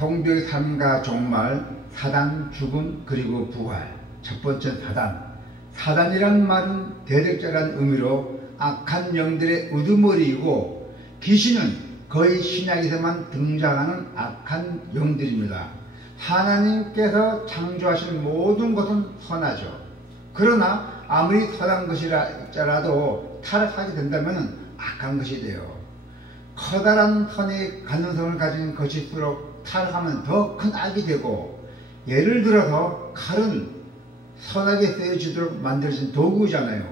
성도의 삶과 종말, 사단, 죽음, 그리고 부활. 첫 번째 사단이란 말은 대적자란 의미로 악한 영들의 우두머리이고, 귀신은 거의 신약에서만 등장하는 악한 영들입니다. 하나님께서 창조하신 모든 것은 선하죠. 그러나 아무리 선한 것이라도 타락하게 된다면 악한 것이 돼요. 커다란 선의 가능성을 가진 것일수록 타락하면 더 큰 악이 되고, 예를 들어서 칼은 선하게 쓰여지도록 만들어진 도구잖아요.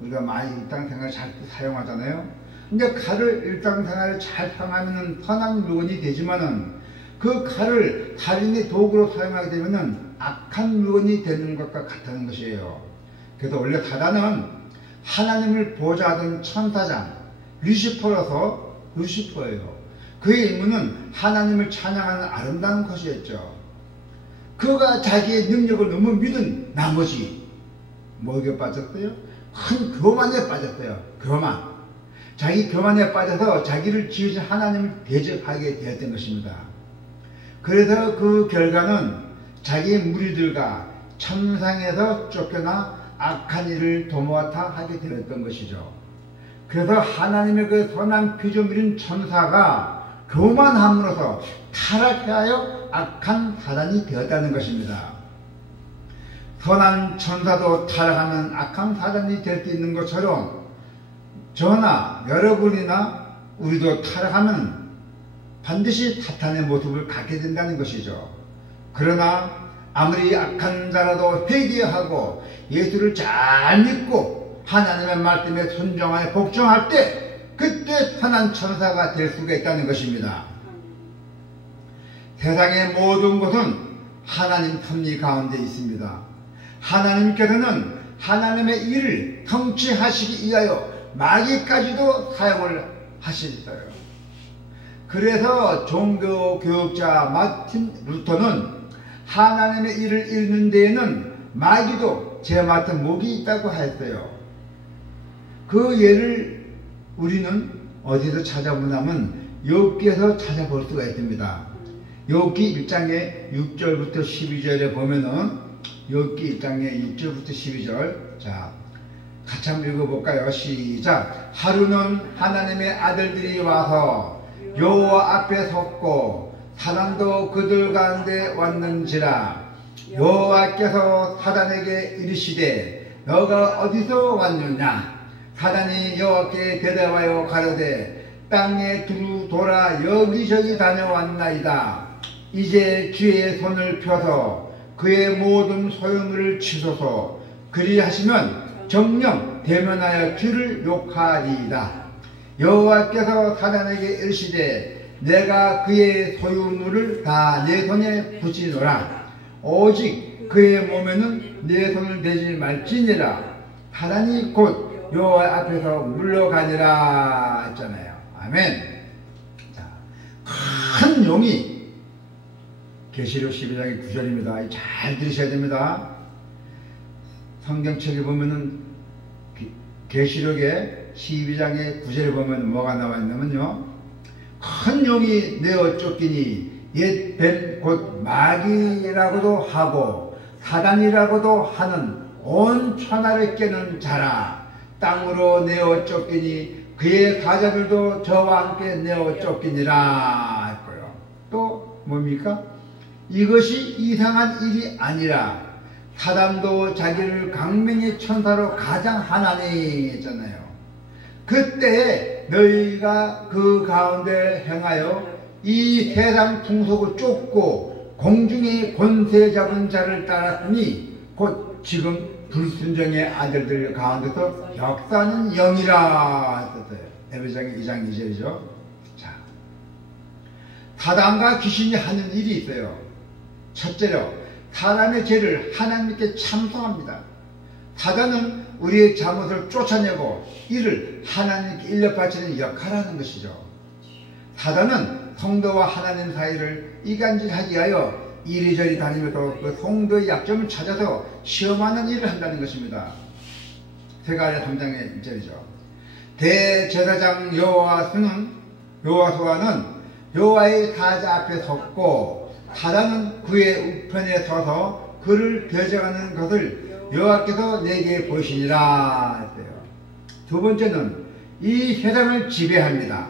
우리가 많이 일상생활을 잘 사용하잖아요. 근데 칼을 일상생활을 잘 사용하면 선한 물건이 되지만은, 그 칼을 살인의 도구로 사용하게 되면은 악한 물건이 되는 것과 같다는 것이에요. 그래서 원래 사단은 하나님을 보좌하던 천사장 루시퍼예요. 그의 임무는 하나님을 찬양하는 아름다운 것이었죠. 그가 자기의 능력을 너무 믿은 나머지 뭐에 빠졌어요? 큰 교만에 빠졌어요. 자기 교만에 빠져서 자기를 지으신 하나님을 대적하게 되었던 것입니다. 그래서 그 결과는 자기의 무리들과 천상에서 쫓겨나 악한 일을 도모하다 하게 되었던 것이죠. 그래서 하나님의 그 선한 피조물인 천사가 교만함으로써 타락하여 악한 사단이 되었다는 것입니다. 선한 천사도 타락하면 악한 사단이 될 수 있는 것처럼, 저나 여러분이나 우리도 타락하면 반드시 사탄의 모습을 갖게 된다는 것이죠. 그러나 아무리 악한 자라도 회개하고 예수를 잘 믿고 하나님의 말씀에 순종하여 복종할 때, 그때 선한 천사가 될 수가 있다는 것입니다. 세상의 모든 것은 하나님 섭리 가운데 있습니다. 하나님께서는 하나님의 일을 성취하시기 위하여 마귀까지도 사용을 하셨어요. 그래서 종교교육자 마틴 루터는 하나님의 일을 읽는 데에는 마귀도 제 맡은 목이 있다고 하였어요. 그 예를 우리는 어디서 찾아보냐면 욥기에서 찾아볼 수가 있습니다. 욥기 1장의 6절부터 12절에 보면은, 욥기 1장의 6절부터 12절, 자 같이 한번 읽어볼까요? 시작. 하루는 하나님의 아들들이 와서 여호와 앞에 섰고 사단도 그들 가운데 왔는지라. 여호와께서 사단에게 이르시되 너가 어디서 왔느냐? 사단이 여호와께 대답하여 가로되 땅에 두루 돌아 여기저기 다녀왔나이다. 이제 주의 손을 펴서 그의 모든 소유물을 치소서. 그리하시면 정녕 대면하여 주를 욕하리이다. 여호와께서 사단에게 이르시되 내가 그의 소유물을 다 내 손에 붙이노라. 오직 그의 몸에는 내 손을 대지 말지니라. 사단이 곧 여호와 앞에서 물러가니라 했잖아요. 아멘. 자, 큰 용이, 계시록 12장의 9절입니다. 잘 들으셔야 됩니다. 성경책에 보면은 계시록의 12장의 9절에 보면 뭐가 나와 있냐면요, 큰 용이 내어 쫓기니 옛 뱀 곧 마귀라고도 하고 사단이라고도 하는 온 천하를 깨는 자라. 땅으로 내어 쫓기니 그의 사자들도 저와 함께 내어 쫓기니라 했고요. 또 뭡니까? 이것이 이상한 일이 아니라 사단도 자기를 강명의 천사로 가장하나니 했잖아요. 그때 너희가 그 가운데 행하여 이 세상 풍속을 쫓고 공중의 권세 잡은 자를 따랐으니 곧 지금 불순종의 아들들 가운데서 역사하는 영이라 했었어요. 에베소서 2장 2절이죠. 자, 사단과 귀신이 하는 일이 있어요. 첫째로 사람의 죄를 하나님께 참소합니다. 사단은 우리의 잘못을 쫓아내고 이를 하나님께 일러 바치는 역할을 하는 것이죠. 사단은 성도와 하나님 사이를 이간질하기 위하여 이리저리 다니면서 그 성도의 약점을 찾아서 시험하는 일을 한다는 것입니다. 세가랴 3장의 1절이죠. 대제사장 여호와수아는 여호와의 사자 앞에 섰고 사단은 그의 우편에 서서 그를 대적하는 것을 여호와께서 내게 보시니라 했어요. 두 번째는 이 세상을 지배합니다.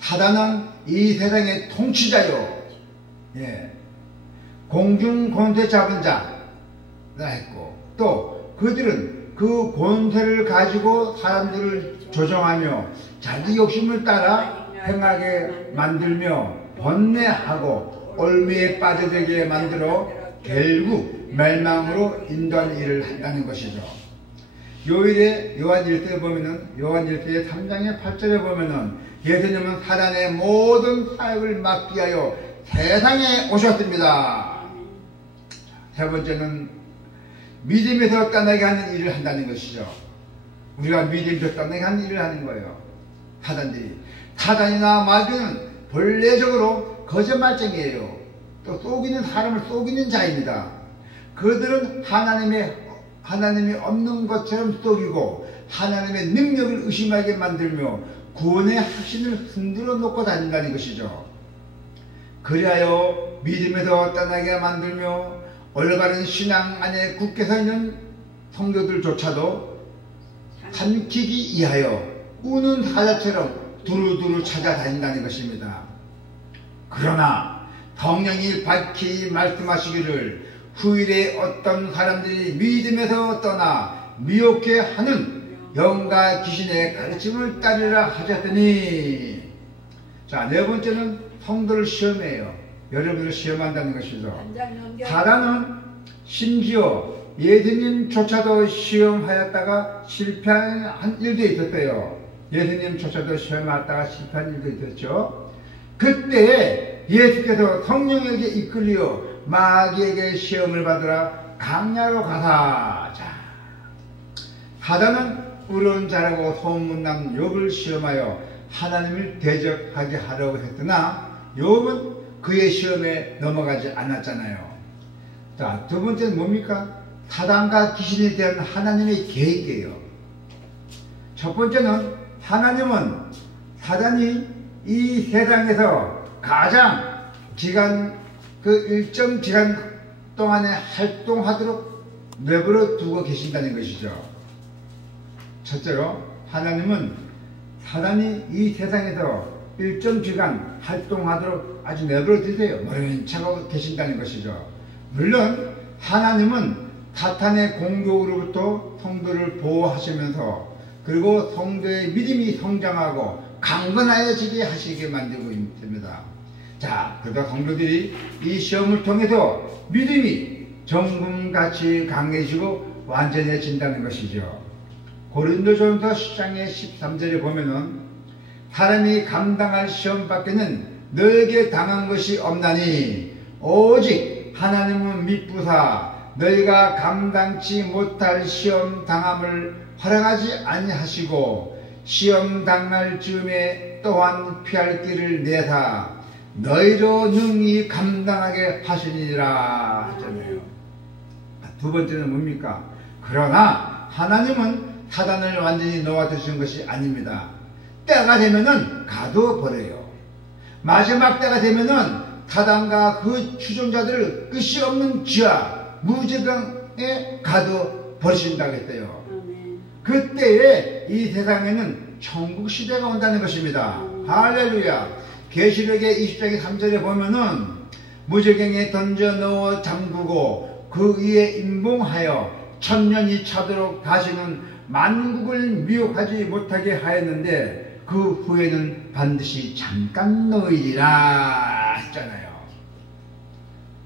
사단은 이 세상의 통치자요. 예. 공중 권세 잡은 자라 했고, 또 그들은 그 권세를 가지고 사람들을 조정하며 자기 욕심을 따라 행하게 만들며 번뇌하고 올무에 빠져들게 만들어 결국 멸망으로 인도하는 일을 한다는 것이죠. 요일에 요한 1서에 보면은, 요한 1서의 3장의 8절에 보면은 예수님은 사단의 모든 사역을 막기 위하여 세상에 오셨습니다. 세 번째는 믿음에서 떠나게 하는 일을 한다는 것이죠. 우리가 믿음에서 떠나게 하는 일을 하는 거예요. 사단들이. 사단이나 마귀는 본래적으로 거짓말쟁이에요. 또 속이는 사람을 속이는 자입니다. 그들은 하나님이 없는 것처럼 속이고 하나님의 능력을 의심하게 만들며 구원의 확신을 흔들어 놓고 다닌다는 것이죠. 그리하여 믿음에서 떠나게 만들며 올바른 신앙 안에 굳게 서 있는 성도들조차도 삼키기 위하여 우는 사자처럼 두루두루 찾아다닌다는 것입니다. 그러나 성령이 밝히 말씀하시기를 후일에 어떤 사람들이 믿음에서 떠나 미혹해 하는 영과 귀신의 가르침을 따르라 하셨더니, 자, 네 번째는 성도를 시험해요. 여러분을 시험한다는 것이죠. 사단은 심지어 예수님조차도 시험하였다가 실패한 일도 있었어요. 예수님조차도 시험하였다가 실패한 일도 있었죠. 그때 예수께서 성령에게 이끌려 마귀에게 시험을 받으라 강야로 가사. 자, 사단은 의로운 자라고 소문난 욥을 시험하여 하나님을 대적하게 하려고 했으나 욥은 그의 시험에 넘어가지 않았잖아요. 자, 두 번째는 뭡니까? 사단과 귀신에 대한 하나님의 계획이에요. 첫 번째는 하나님은 사단이 이 세상에서 가장 일정 기간 동안에 활동하도록 내버려 두고 계신다는 것이죠. 첫째로 하나님은 사단이 이 세상에서 일정 기간 활동하도록 아주 내버려 두세요. 머리는 차고 계신다는 것이죠. 물론 하나님은 사탄의 공격으로부터 성도를 보호하시면서 그리고 성도의 믿음이 성장하고 강건하여지게 하시게 만들고 있습니다. 자, 그러다 성도들이 이 시험을 통해서 믿음이 정금같이 강해지고 완전해진다는 것이죠. 고린도전서 10장의 13절에 보면은 사람이 감당할 시험 밖에는 너에게 당한 것이 없나니 오직 하나님은 미쁘사 너희가 감당치 못할 시험 당함을 허락하지 아니하시고 시험 당할 즈음에 또한 피할 길을 내사 너희로 능히 감당하게 하시니라 하잖아요. 두 번째는 뭡니까? 그러나 하나님은 사단을 완전히 놓아두신 것이 아닙니다. 때가 되면은 가둬버려요. 마지막 때가 되면은 사단과 그 추종자들을 끝이 없는 지하 무저강에 가둬버리신다고 했어요. 그때에 이 세상에는 천국 시대가 온다는 것입니다. 할렐루야. 계시록의 20장의 3절에 보면은 무저강에 던져 넣어 잠그고 그 위에 임봉하여 천년이 차도록 다시는 만국을 미혹하지 못하게 하였는데 그 후에는 반드시 잠깐 놓으리라 했잖아요.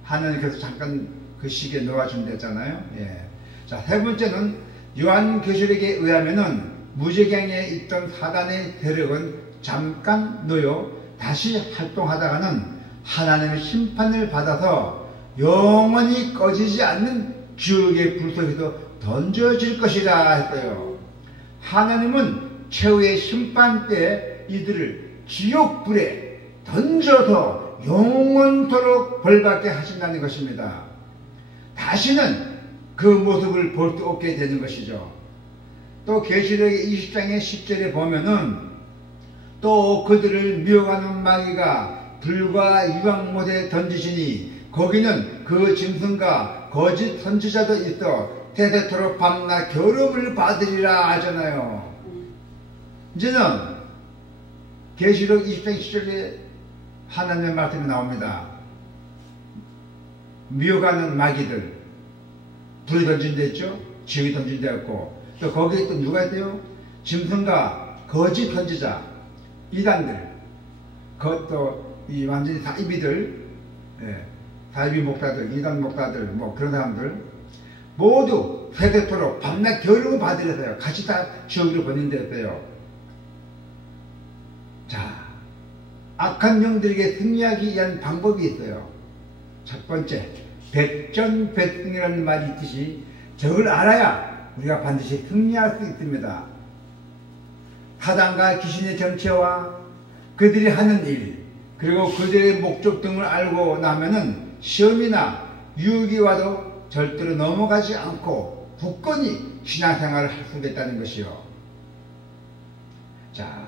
하나님께서 잠깐 그 시기에 놓아준댔잖아요. 예. 자, 세 번째는 요한계시록에 의하면은 무저강에 있던 사단의 세력은 잠깐 놓여 다시 활동하다가는 하나님의 심판을 받아서 영원히 꺼지지 않는 지옥의 불 속에서 던져질 것이라 했어요. 하나님은 최후의 심판 때 이들을 지옥불에 던져서 영원토록 벌받게 하신다는 것입니다. 다시는 그 모습을 볼 수 없게 되는 것이죠. 또 계시록의 20장의 10절에 보면은 또 그들을 미혹하는 마귀가 불과 유황못에 던지시니 거기는 그 짐승과 거짓 선지자도 있어 대대토록 밤낮 겨름을 받으리라 하잖아요. 이제는 계시록 20장 10절에 하나님의 말씀이 나옵니다. 미혹하는 마귀들 불에 던진 데 있죠. 지옥에 던진 데 있고, 또 거기에 또 누가 있대요? 짐승과 거짓 선지자, 이단들, 그것도 이 완전히 사이비들, 사이비 목사들, 이단 목사들, 뭐 그런 사람들 모두 세대토록 밤낮 겨루고 받으려서요. 같이 다 지옥으로 보낸댔어요. 자, 악한 영들에게 승리하기 위한 방법이 있어요. 첫 번째, 백전백승이라는 말이 있듯이 저걸 알아야 우리가 반드시 승리할 수 있습니다. 사단과 귀신의 정체와 그들이 하는 일, 그리고 그들의 목적 등을 알고 나면은 시험이나 유혹이 와도 절대로 넘어가지 않고 굳건히 신앙생활을 할 수 있다는 것이요. 자,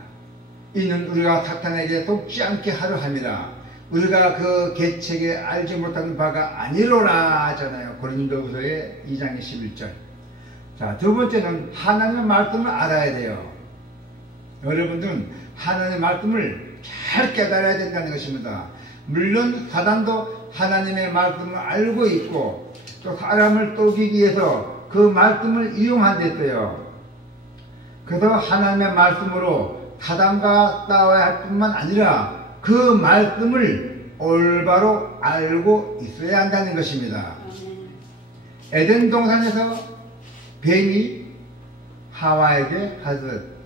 이는 우리가 사탄에게 속지 않게 하려 함이라. 우리가 그 계책에 알지 못하는 바가 아니로라 하잖아요. 고린도후서의 2장 11절. 자, 두 번째는 하나님의 말씀을 알아야 돼요. 여러분들은 하나님의 말씀을 잘 깨달아야 된다는 것입니다. 물론 사단도 하나님의 말씀을 알고 있고 또 사람을 속이기 위해서 그 말씀을 이용한댔어요. 그래서 하나님의 말씀으로 사단과 싸워야 할 뿐만 아니라 그 말씀을 올바로 알고 있어야 한다는 것입니다. 에덴 동산에서 뱀이 하와에게 하듯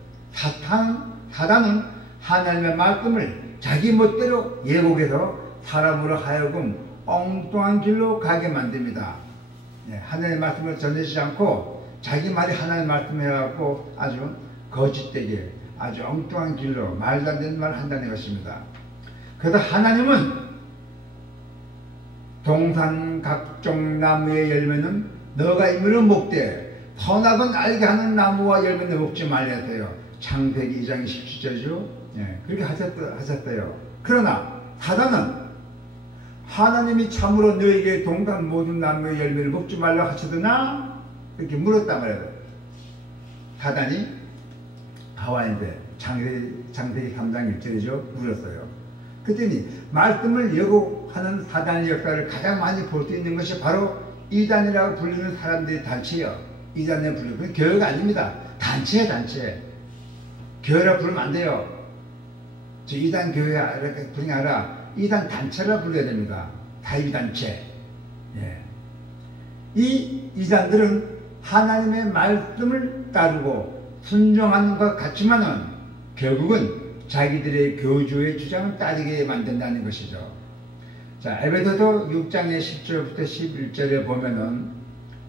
사단은 하나님의 말씀을 자기 멋대로 예복해서 사람으로 하여금 엉뚱한 길로 가게 만듭니다. 하나님의 말씀을 전해주지 않고 자기 말이 하나님의 말씀이라고 아주 거짓되게 아주 엉뚱한 길로 말도 안 되는 말을 한다는 것입니다. 그래서 하나님은 동산 각종 나무의 열매는 너가 이물을 먹되 선악은 알게 하는 나무와 열매는 먹지 말라 했어요. 창세기 2장 17절이죠. 그렇게 하셨어요. 그러나 사단은 하나님이 참으로 너에게 동산 모든 나무의 열매를 먹지 말라 하시더나 이렇게 물었단 말이에요. 사단이 하와인데 창세기 3장 1절이죠. 물었어요. 그랬더니 말씀을 예고하는 사단의 역사를 가장 많이 볼 수 있는 것이 바로 이단이라고 불리는 사람들의 단체예요. 이단에 불리는 그건 교회가 아닙니다. 단체예요. 단체. 교회라 부르면 안 돼요. 저 이단 교회 이렇게 부르는 게 아니라 이단 단체라 불러야 됩니다. 다이비 단체. 이 이단들은 하나님의 말씀을 따르고 순종하는 것 같지만은 결국은 자기들의 교주의 주장을 따르게 만든다는 것이죠. 자, 에베소서 6장의 10절부터 11절에 보면은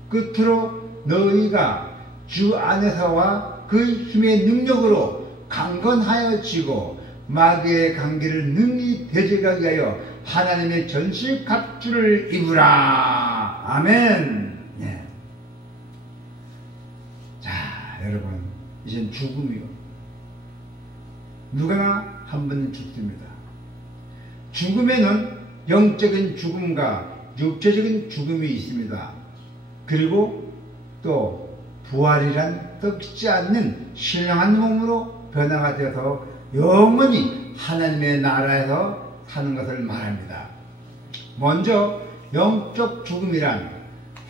끝으로 너희가 주 안에서와 그 힘의 능력으로 강건하여지고 마귀의 관계를 능히 대적하기 위하여 하나님의 전실 갑주를 입으라. 아멘. 자, 여러분, 이젠 죽음이요. 누구나 한 번은 죽습니다. 죽음에는 영적인 죽음과 육체적인 죽음이 있습니다. 그리고 또 부활이란 썩지 않는 신령한 몸으로 변화가 되어서 영원히 하나님의 나라에서 사는 것을 말합니다. 먼저 영적 죽음이란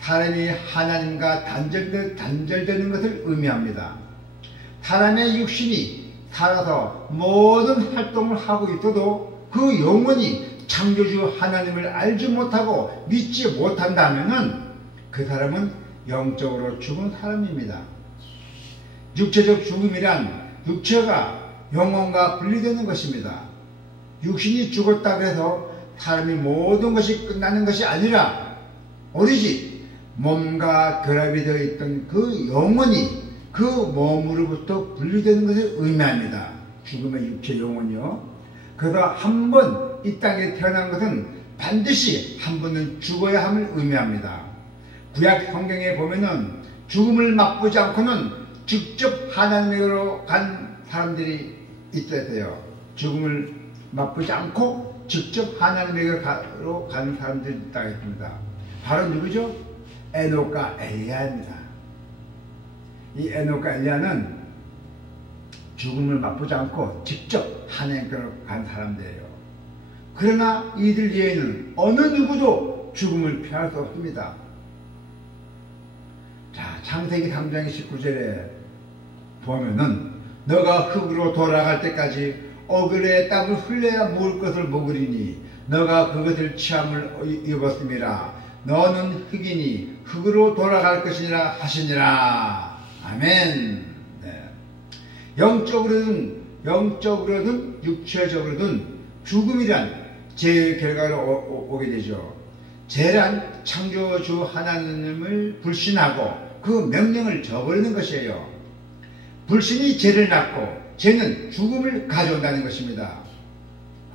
사람이 하나님과 단절되는 것을 의미합니다. 사람의 육신이 살아서 모든 활동을 하고 있어도 그 영혼이 창조주 하나님을 알지 못하고 믿지 못한다면은 그 사람은 영적으로 죽은 사람입니다. 육체적 죽음이란 육체가 영혼과 분리되는 것입니다. 육신이 죽었다고 해서 사람이 모든 것이 끝나는 것이 아니라 오로지 몸과 결합이 되어 있던 그 영혼이 그 몸으로부터 분리되는 것을 의미합니다. 죽음의 육체 영혼이요. 그래서 한 번 이 땅에 태어난 것은 반드시 한 번은 죽어야 함을 의미합니다. 구약 성경에 보면은 죽음을 맛보지 않고는 직접 하나님으로 간 사람들이 있어야 돼요. 죽음을 맛보지 않고 직접 하나님에게로 가는 사람들이 있다고 했습니다. 바로 누구죠? 에녹과 엘리야입니다. 이 에녹과 엘리야는 죽음을 맛보지 않고 직접 하나님께로 간 사람들이에요. 그러나 이들 외에는 어느 누구도 죽음을 피할 수 없습니다. 자, 창세기 3장 19절에 보면은 너가 흙으로 돌아갈 때까지 어그레의 땀을 흘려야 먹을 것을 먹으리니 너가 그것을 취함을 입었음이라. 너는 흙이니 흙으로 돌아갈 것이니라 하시니라. 아멘. 네. 영적으로든 육체적으로든 죽음이란 죄의 결과로 오게 되죠. 죄란 창조주 하나님을 불신하고 그 명령을 저버리는 것이에요. 불신이 죄를 낳고 죄는 죽음을 가져온다는 것입니다.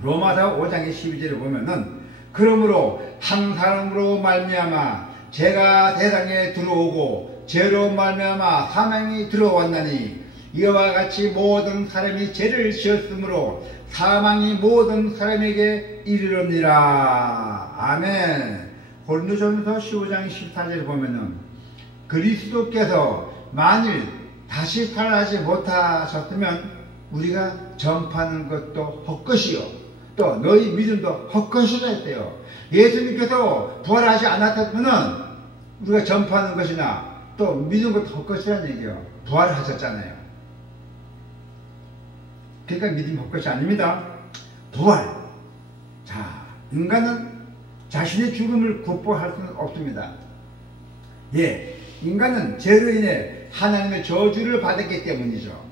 로마서 5장 12절에 보면은 그러므로 한 사람으로 말미암아 죄가 세상에 들어오고 죄로 말미암아 사망이 들어왔나니 이와 같이 모든 사람이 죄를 지었으므로 사망이 모든 사람에게 이르렀니라. 아멘. 고린도전서 15장 14절에 보면은 그리스도께서 만일 다시 살아나지 못하셨으면 우리가 전파하는 것도 헛것이요 또 너희 믿음도 헛것이라 했대요. 예수님께서 부활하지 않았다면 우리가 전파하는 것이나 또 믿는 것도 헛것이라는 얘기예요. 부활하셨잖아요. 그러니까 믿음이 헛것이 아닙니다. 부활. 자, 인간은 자신의 죽음을 극복할 수는 없습니다. 예, 인간은 죄로 인해 하나님의 저주를 받았기 때문이죠.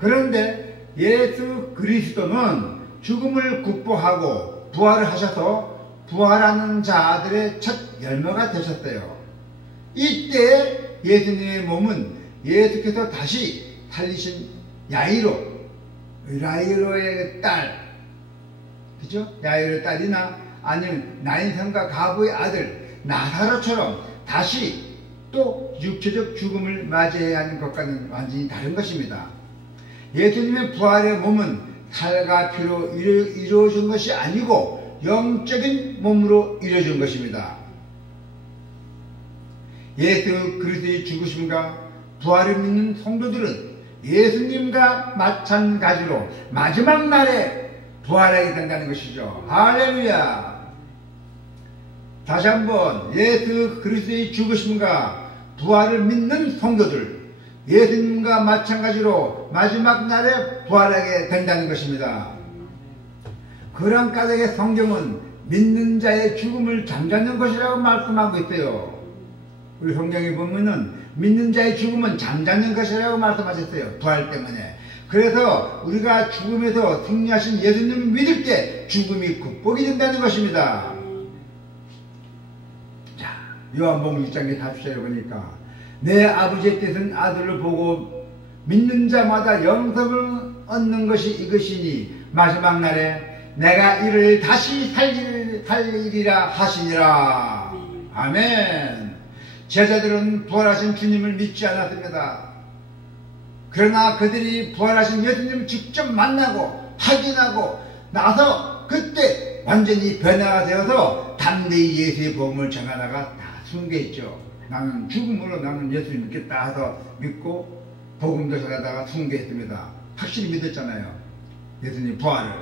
그런데 예수 그리스도는 죽음을 극복하고 부활을 하셔서 부활하는 자들의 첫 열매가 되셨어요. 이때 예수님의 몸은 예수께서 다시 살리신 야이로의 딸, 그죠? 야이로의 딸이나 아니면 나인성과 가부의 아들 나사로처럼 다시 또 육체적 죽음을 맞이해야 하는 것과는 완전히 다른 것입니다. 예수님의 부활의 몸은 살과 피로 이루어진 것이 아니고 영적인 몸으로 이루어진 것입니다. 예수 그리스도의 죽으심과 부활을 믿는 성도들은 예수님과 마찬가지로 마지막 날에 부활하게 된다는 것이죠. 할렐루야. 다시 한번 예수 그리스도의 죽으심과 부활을 믿는 성도들 예수님과 마찬가지로 마지막 날에 부활하게 된다는 것입니다. 그런 까닭에 성경은 믿는 자의 죽음을 잠자는 것이라고 말씀하고 있어요. 우리 성경에 보면은 믿는 자의 죽음은 잠자는 것이라고 말씀하셨어요. 부활 때문에. 그래서 우리가 죽음에서 승리하신 예수님을 믿을 때 죽음이 극복이 된다는 것입니다. 자, 요한복음 6장 40절에 보니까 내 아버지의 뜻은 아들을 보고 믿는 자마다 영생을 얻는 것이 이것이니 마지막 날에 내가 이를 다시 살리리라 하시니라. 아멘. 제자들은 부활하신 주님을 믿지 않았습니다. 그러나 그들이 부활하신 예수님을 직접 만나고 확인하고 나서 그때 완전히 변화가 되어서 담대히 예수의 복음을 전하다가 다 순교했죠. 나는 죽음으로 나는 예수님 믿겠다 해서 믿고 복음도 전하다가 순교했습니다. 확실히 믿었잖아요. 예수님 부활을.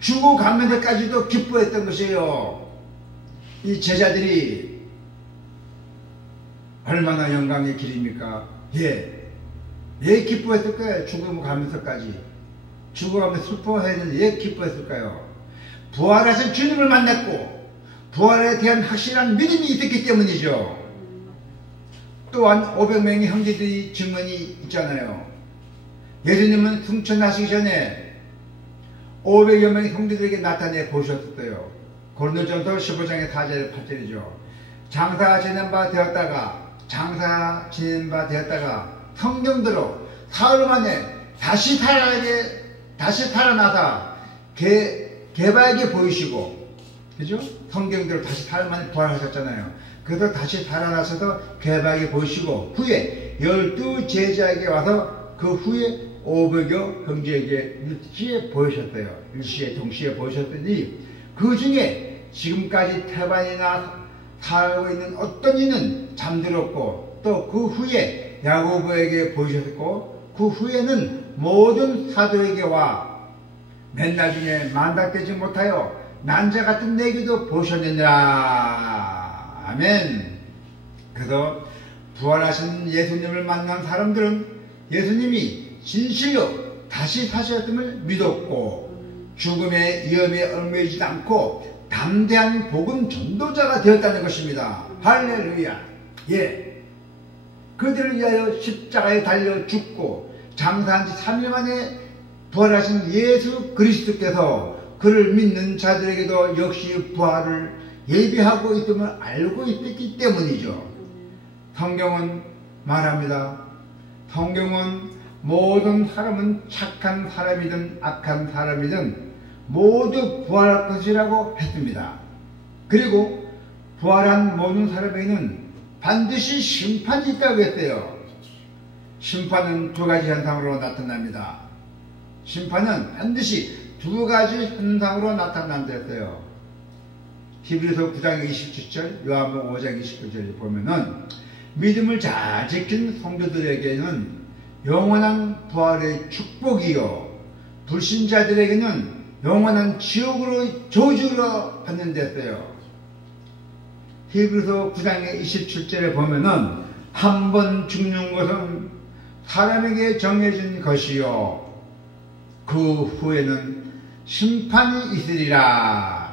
죽어가면서까지도 기뻐했던 것이에요. 이 제자들이 얼마나 영광의 길입니까? 예 기뻐했을 거예요. 죽어가면서까지. 죽어가면서 슬퍼했는데 예 기뻐했을까요? 부활하신 주님을 만났고 부활에 대한 확실한 믿음이 있었기 때문이죠. 또한 500명의 형제들이 증언이 있잖아요. 예수님은 승천하시기 전에 500여 명의 형제들에게 나타내 보셨어요. 고린도전서 15장의 4절 8절이죠. 장사 지낸 바 되었다가 성경대로 사흘 만에 다시 살아나서 개바에게 보이시고, 그죠? 성경대로 다시 사흘 만에 부활하셨잖아요. 그래서 다시 살아나셔서 개바에게 보이시고 후에 12 제자에게 와서 그 후에 500여 형제에게 일시에 보이셨어요. 일시에 동시에 보이셨더니 그 중에 지금까지 태반이나 살고 있는 어떤 이는 잠들었고 또 그 후에 야고보에게 보이셨고 그 후에는 모든 사도에게와 맨날 중에 만닥되지 못하여 난자 같은 내게도 보셨느니라. 아멘. 그래서 부활하신 예수님을 만난 사람들은 예수님이 진실로 다시 사셨음을 믿었고 죽음의 위험에 얽매이지 않고 담대한 복음 전도자가 되었다는 것입니다. 할렐루야. 예. 그들을 위하여 십자가에 달려 죽고 장사한 지 3일 만에 부활하신 예수 그리스도께서 그를 믿는 자들에게도 역시 부활을 예비하고 있음을 알고 있기 때문이죠. 성경은 말합니다. 성경은 모든 사람은 착한 사람이든 악한 사람이든 모두 부활할 것이라고 했습니다. 그리고 부활한 모든 사람에게는 반드시 심판이 있다고 했어요. 심판은 두 가지 현상으로 나타납니다. 심판은 반드시 두 가지 현상으로 나타난다 했어요. 히브리서 9장 27절, 요한복음 5장 29절 보면은 믿음을 잘 지킨 성도들에게는 영원한 부활의 축복이요 불신자들에게는 영원한 지옥으로 저주로 받는댔어요. 히브리서 9장의 27절에 보면은 한 번 죽는 것은 사람에게 정해진 것이요 그 후에는 심판이 있으리라.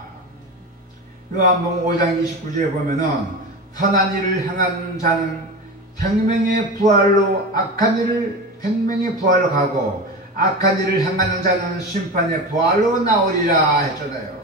요한복음 5장 29절에 보면은 선한 일을 행한 자는 생명의 부활로 악한 일을 생명의 부활로 가고 악한 일을 행하는 자는 심판의 부활로 나오리라 했잖아요.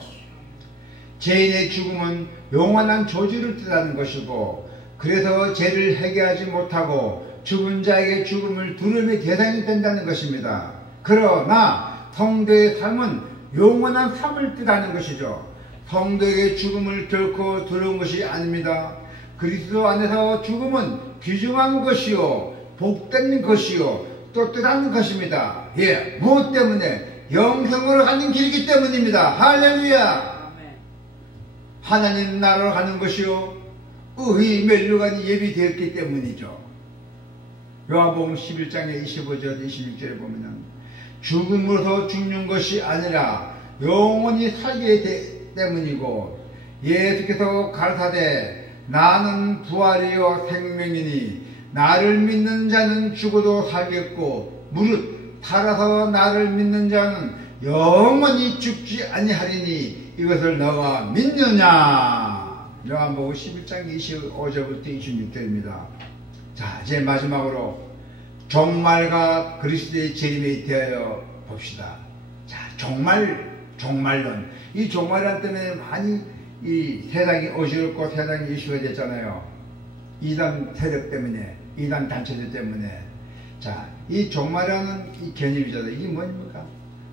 죄인의 죽음은 영원한 저주를 뜻하는 것이고 그래서 죄를 해결하지 못하고 죽은 자에게 죽음을 두려움의 대상이 된다는 것입니다. 그러나 성도의 삶은 영원한 삶을 뜻하는 것이죠. 성도에게 죽음을 결코 두려운 것이 아닙니다. 그리스도 안에서 죽음은 귀중한 것이요 복된 것이요 또 뜻하는 것입니다. 예, 무엇 때문에? 영생으로 가는 길이기 때문입니다. 할렐루야. 하나님 나라로 가는 것이요 의의 멸류관이 예비되었기 때문이죠. 요한복음 11장의 25절 26절에 보면은 죽음으로서 죽는 것이 아니라 영원히 살게 때문이고 예수께서 가르사대 나는 부활이요 생명이니 나를 믿는 자는 죽어도 살겠고 무릇 살아서 나를 믿는 자는 영원히 죽지 아니하리니 이것을 너가 믿느냐. 요한복음 11장 25절부터 26절입니다. 자, 이제 마지막으로 종말과 그리스도의 재림에 대하여 봅시다. 자, 종말론. 이 종말론 때문에 많이 이 세상이 어지럽고 세상이 이슈가 됐잖아요. 이단 세력 때문에, 이단 단체들 때문에. 자, 이 종말론은 이 개념이잖아요. 이게 뭡니까?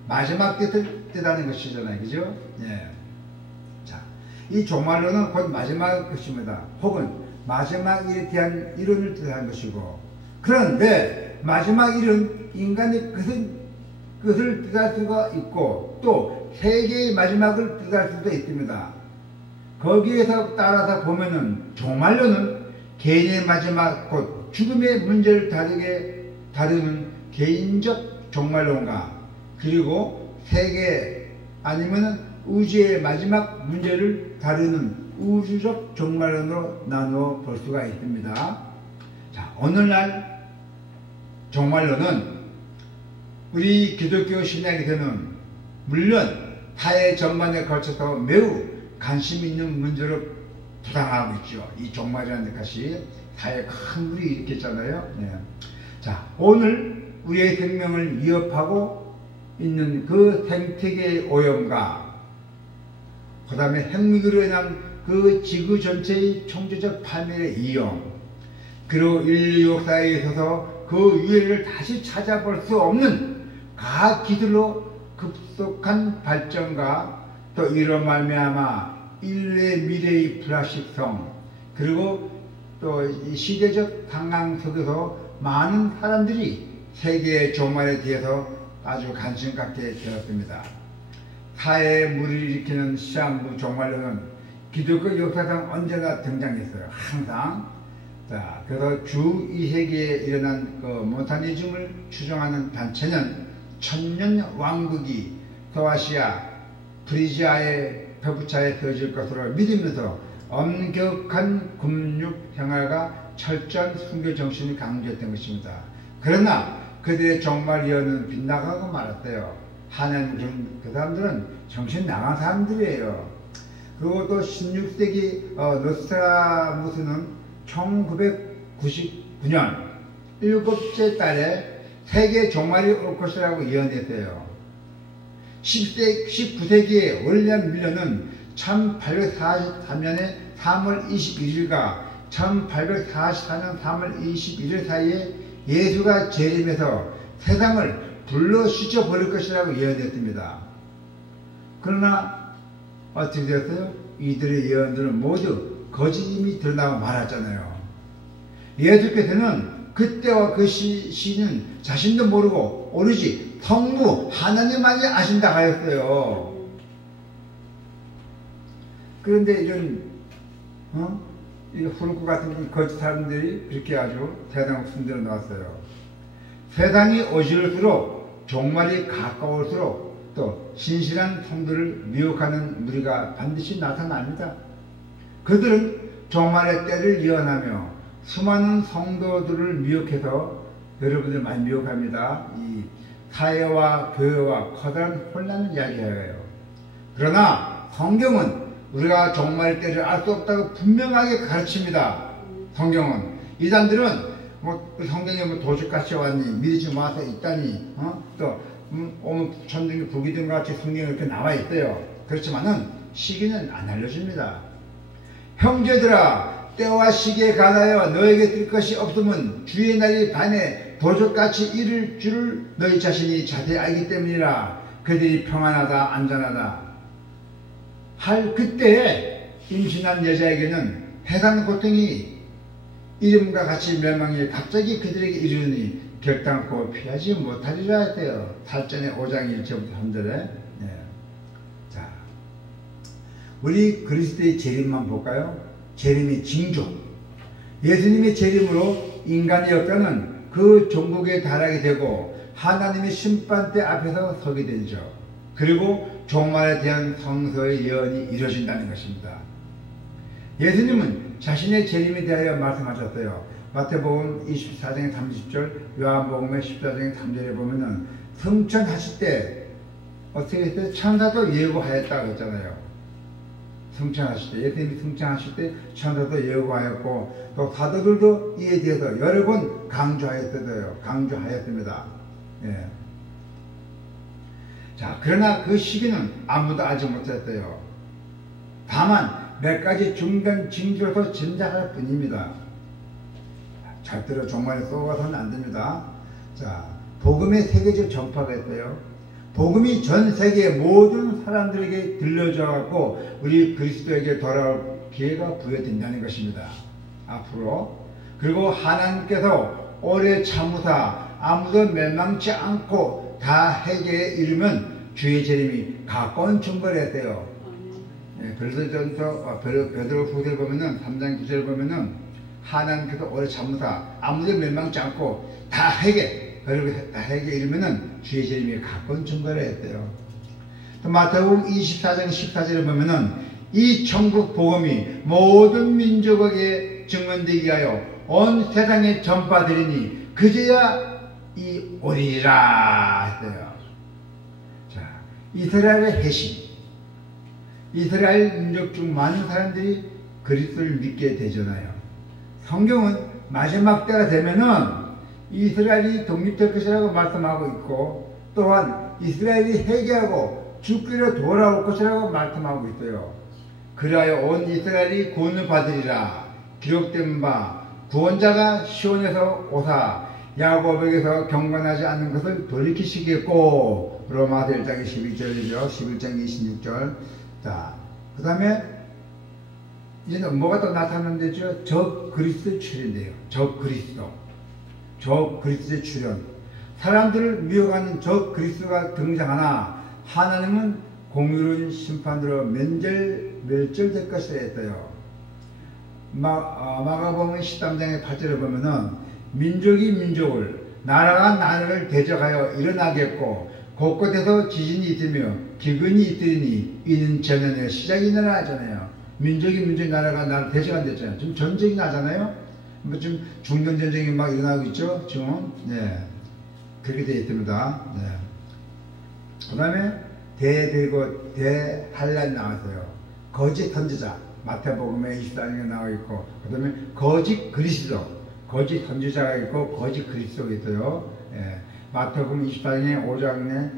마지막 뜻을 뜻하는 것이잖아요. 그죠? 예. 자, 이 종말론은 곧 마지막 것입니다. 혹은 마지막 일에 대한 이론을 뜻하는 것이고, 그런데 마지막 일은 인간의 것을 뜻할 수가 있고, 또 세계의 마지막을 뜻할 수도 있습니다. 거기에서 따라서 보면은 종말론은 개인의 마지막 곧 죽음의 문제를 다루는 개인적 종말론과 그리고 세계 아니면은 우주의 마지막 문제를 다루는 우주적 종말론으로 나누어 볼 수가 있습니다. 자, 오늘날 종말론은 우리 기독교 신학에서는 물론 사회 전반에 걸쳐서 매우 관심 있는 문제로 부상하고 있죠. 이 종말이라는 것이 사회에 큰 물이 일으켰잖아요. 네. 자, 오늘 우리의 생명을 위협하고 있는 그 생태계의 오염과 그 다음에 핵무기로 인한 그 지구 전체의 총체적 파멸의 위험, 그리고 인류 역사에 있어서 그 유해를 다시 찾아볼 수 없는 과학기술로 급속한 발전과 또 이로 말미암아 인류의 미래의 불확실성, 그리고 또 이 시대적 상황 속에서 많은 사람들이 세계의 종말에 대해서 아주 관심 갖게 되었습니다. 사회의 물을 일으키는 시한부 종말론은 기독교 역사상 언제나 등장했어요. 항상. 자, 그래서 주 2세기에 일어난 그 모타니즘을 추종하는 단체는 천년 왕국이 소아시아, 프리지아의 표부차에 되어질 것으로 믿으면서 엄격한 금육 생활과 철저한 순교 정신을 강조했던 것입니다. 그러나 그들의 종말 예언은 빗나가고 말았대요. 하나님 그 사람들은 정신 나간 사람들이에요. 그리고 또 16세기 노스트라무스는 1999년 일곱째 달에 세계 종말이 올 것이라고 예언했어요. 19세기의 윌리엄 밀러는 1843년에 3월 21일과 1844년 3월 21일 사이에 예수가 재림해서 세상을 불러 씻어버릴 것이라고 예언했습니다. 그러나 어떻게 되었어요? 이들의 예언들은 모두 거짓임이 드러나고 말았잖아요. 예수께서는 그때와 그 시는 자신도 모르고 오로지 성부 하나님만이 아신다 하였어요. 그런데 이런 이 후르크 같은 거짓 사람들이 그렇게 아주 세상 순대로 나왔어요. 세상이 어지러울수록 종말이 가까울수록 또 신실한 성도를 미혹하는 무리가 반드시 나타납니다. 그들은 종말의 때를 예언하며 수많은 성도들을 미혹해서 여러분들 많이 미혹합니다. 이 사회와 교회와 커다란 혼란을 이야기해요. 그러나 성경은 우리가 종말의 때를 알 수 없다고 분명하게 가르칩니다. 성경은 이 사람들은 성경에 도둑같이 왔니 믿지 마서 있다니 또 오면 천둥이 북이 든 것 같이 성경에 이렇게 나와 있어요. 그렇지만은 시기는 안 알려줍니다. 형제들아 때와 시기에 관하여 너에게 뜰 것이 없으면 주의 날이 반에 도적같이 이를 줄을 너희 자신이 자세히 알기 때문이라. 그들이 평안하다 안전하다 할 그때에 임신한 여자에게는 해산 고통이 이름과 같이 멸망이 갑자기 그들에게 이르니 결단코 피하지 못하리라 했대요. 탈전의 5장 1절부터 3절에. 네. 자, 우리 그리스도의 재림만 볼까요? 재림이 징조. 예수님의 재림으로 인간의 역사는 그 종국에 달하게 되고 하나님의 심판대 앞에서 서게 되죠. 그리고 종말에 대한 성서의 예언이 이루어진다는 것입니다. 예수님은 자신의 재림에 대하여 말씀하셨어요. 마태복음 24장 30절, 요한복음의 14장 3절에 보면은 승천하실 때 어떻게 했어요? 천사도 예고하였다고 했잖아요. 승천하실 때, 예수님이 승천하실 때 천사도 예고하였고 또 사도들도 이에 대해서 여러 번 강조하였습니다. 예. 자, 그러나 그 시기는 아무도 알지 못했어요. 다만 몇 가지 중간 징조로 짐작할 뿐입니다. 절대로 종말에 쏘아서는 안 됩니다. 자, 복음의 세계적 전파가 있어요. 복음이 전 세계 모든 사람들에게 들려져갖고 우리 그리스도에게 돌아올 기회가 부여된다는 것입니다. 앞으로. 그리고 하나님께서 오래 참으사 아무도 멸망치 않고 다 회개에 이르면 주의 재림이 가까운 증거를 했대요. 베드로전서 베드로후서를 보면은 3장 9절 보면은 하나님께서 오래 참으사 아무도 멸망치 않고 다 회개 그리고 다 회개에 이르면은 주의 재림이 가까운 증거를 했대요. 또 마태복음 24장 14절을 보면은 이 천국 복음이 모든 민족에게 증언되게 하여 온 세상에 전파되리니 그제야 이 오리라 했어요. 자, 이스라엘의 해심. 이스라엘 민족 중 많은 사람들이 그리스도를 믿게 되잖아요. 성경은 마지막 때가 되면은 이스라엘이 독립될 것이라고 말씀하고 있고 또한 이스라엘이 회개하고 주께로 돌아올 것이라고 말씀하고 있어요. 그리하여 온 이스라엘이 구원을 받으리라. 기록된 바 구원자가 시온에서 오사 야곱에게서 경건하지 않는 것을 돌이키시겠고 로마서 1장 12절이죠. 11장 26절. 자, 그 다음에 이제는 뭐가 또 나타났는데죠? 저 그리스도의 출현인데요. 저 그리스도의 출현. 사람들을 미혹하는 저 그리스도가 등장하나 하나님은 공의로운 심판으로 멸절될 것이라 했어요. 마가복음 13장의 8절을 보면은 민족이 민족을 나라가 나라를 대적하여 일어나겠고 곳곳에서 지진이 있으며 기근이 있으니 이는 전년의 시작이니라 하잖아요. 민족이 민족 나라가 나를 대적한댔잖아요. 지금 전쟁이 나잖아요. 뭐 지금 중동 전쟁이 막 일어나고 있죠. 지금 네 그렇게 되어 있습니다. 네. 그다음에 대환란이 나왔어요. 거짓 선지자 마태복음에 24장에 나와 있고, 그다음에 거짓 그리스도, 거짓 선지자가 있고 거짓 그리스도가 있어요. 예. 마태복음 24장에 5장에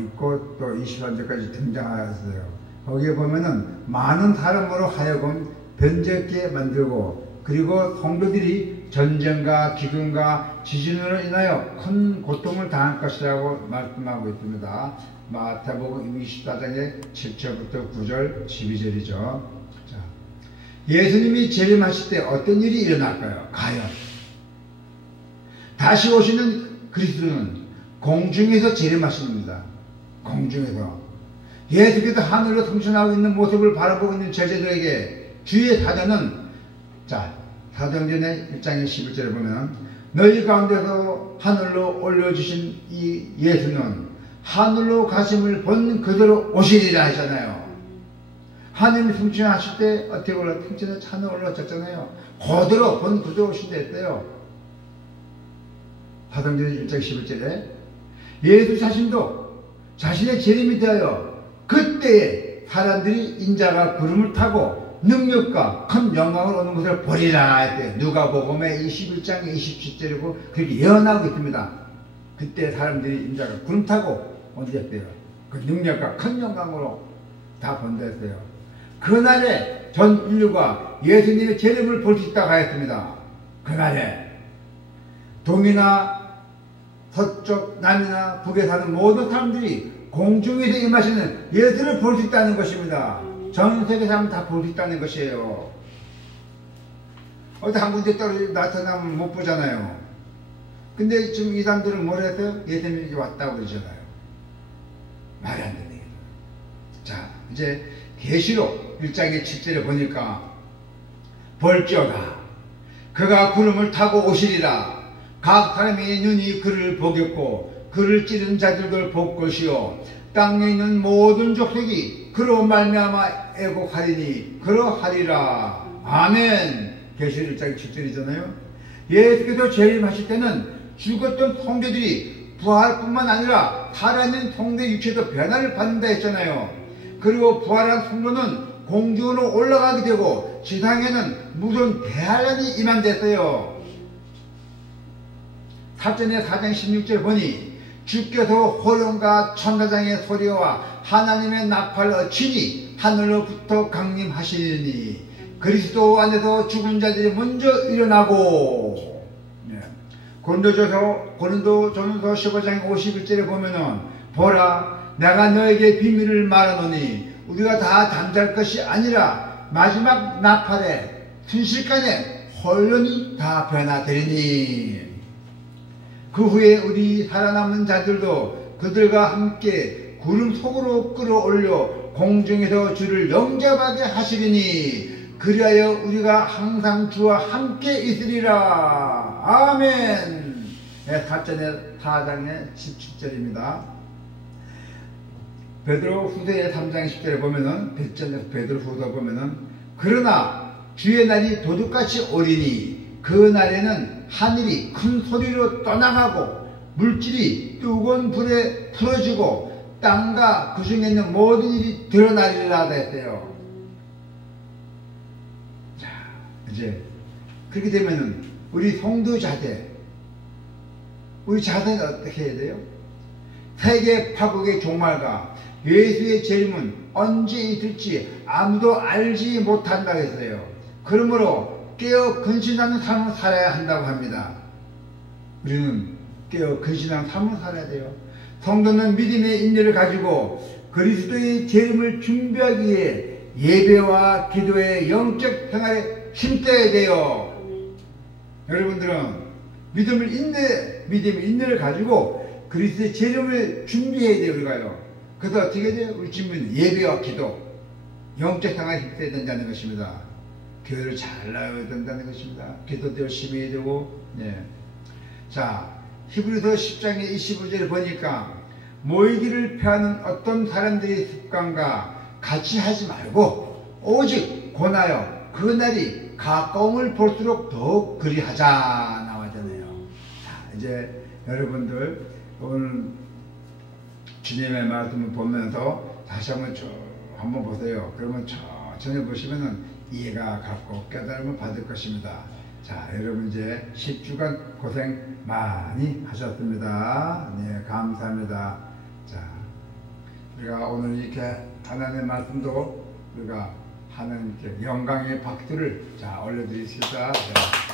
있고 또 23절까지 등장하였어요. 거기에 보면은 많은 사람으로 하여금 변적게 만들고, 그리고 성도들이 전쟁과 기근과 지진으로 인하여 큰 고통을 당할 것이라고 말씀하고 있습니다. 마태복음 24장의 7절부터 9절 12절이죠. 자, 예수님이 재림하실 때 어떤 일이 일어날까요? 과연 다시 오시는 그리스도는 공중에서 재림하십니다. 공중에서 예수께서 하늘로 승천하고 있는 모습을 바라보고 있는 제자들에게 주의 사자는, 자, 사도행전의 1장의 11절에 보면 너희 가운데서 하늘로 올려주신 이 예수는 하늘로 가심을 본 그대로 오시리라 하잖아요. 하늘이 승천하실 때 어떻게 승천해서 하늘 올라졌잖아요. 그대로 본 그대로 오신다 했어요. 사도행전 1장 11절에 예수 자신도 자신의 재림이 되어 그때에 사람들이 인자가 구름을 타고 능력과 큰 영광을 오는 것을 보리라 했대요. 누가복음의 21장 27절이고 그렇게 예언하고 있습니다. 그때 사람들이 인자가 구름 타고 온댔대요. 그 능력과 큰 영광으로 다 본다 했어요. 그날에 전 인류가 예수님의 재림을 볼 수 있다고 하였습니다. 그날에 동이나 서쪽, 남이나 북에 사는 모든 사람들이 공중에서 임하시는 예수를 볼 수 있다는 것입니다. 전 세계 사람 다 볼 수 있다는 것이에요. 어디 한 군데 떨어져 나타나면 못 보잖아요. 근데 지금 이 사람들은 뭐라 했어요? 예수님이 왔다고 그러잖아요. 말이 안 되네. 자, 이제 계시록 1장의 7절에 보니까 볼지어다 그가 구름을 타고 오시리라. 각 사람의 눈이 그를 보겠고 그를 찌른 자들도 볼 것이요 땅에 있는 모든 족속이 그로 말미암아 애곡하리니 그러하리라. 아멘. 계시록 1장 7절이잖아요. 예수께서 재림하실 때는 죽었던 성도들이 부활뿐만 아니라 살아있는 성도의 육체도 변화를 받는다 했잖아요. 그리고 부활한 성도는 공중으로 올라가게 되고 지상에는 무서운 대환란이 임한댔어요. 사전의 4장 16절 보니 주께서 호령과 천사장의 소리와 하나님의 나팔 치니 하늘로부터 강림하시니 그리스도 안에서 죽은 자들이 먼저 일어나고. 고린도전서 15장 51절에 보면은 보라 내가 너에게 비밀을 말하노니 우리가 다 잠잘 것이 아니라 마지막 나팔에 순식간에 혼련이 다 변화되리니 그 후에 우리 살아남은 자들도 그들과 함께 구름 속으로 끌어올려 공중에서 주를 영접하게 하시리니 그리하여 우리가 항상 주와 함께 있으리라. 아멘. 사전의 4장의 17절입니다. 베드로 후서의 3장 10절에 보면은 베드로 후서 보면은 그러나 주의 날이 도둑같이 오리니 그 날에는 하늘이 큰 소리로 떠나가고 물질이 뜨거운 불에 풀어지고 땅과 그 중에 있는 모든 일이 드러나리라 했어요. 자, 이제 그렇게 되면은 우리 성도 자세, 우리 자세는 어떻게 해야 돼요? 세계 파국의 종말과 예수의 재림은 언제 있을지 아무도 알지 못한다고 했어요. 그러므로 깨어 근신하는 삶을 살아야 한다고 합니다. 우리는 깨어 근신하는 삶을 살아야 돼요. 성도는 믿음의 인내를 가지고 그리스도의 재림을 준비하기 위해 예배와 기도의 영적 생활에 힘써야 돼요. 여러분들은 믿음의 인내를 가지고 그리스도의 재림을 준비해야 돼요. 우리가요. 그래서 어떻게 돼요? 우리 주민 예배와 기도, 영적 상황이 힘써야 된다는 것입니다. 교회를 잘 나가야 된다는 것입니다. 기도도 열심히 해야 되고. 네. 자, 히브리서 10장의 25절을 보니까 모이기를 피하는 어떤 사람들의 습관과 같이 하지 말고 오직 권하여 그 날이 가까움을 볼수록 더욱 그리하자 나와잖아요. 자, 이제 여러분들 오늘 주님의 말씀을 보면서 다시 한번 쭉 한번 보세요. 그러면 천천히 보시면은 이해가 갖고 깨달음을 받을 것입니다. 자, 여러분 이제 10주간 고생 많이 하셨습니다. 네, 감사합니다. 자, 우리가 오늘 이렇게 하나님의 말씀도 우리가 하나님께 영광의 박수를 자 올려드리시다. 네.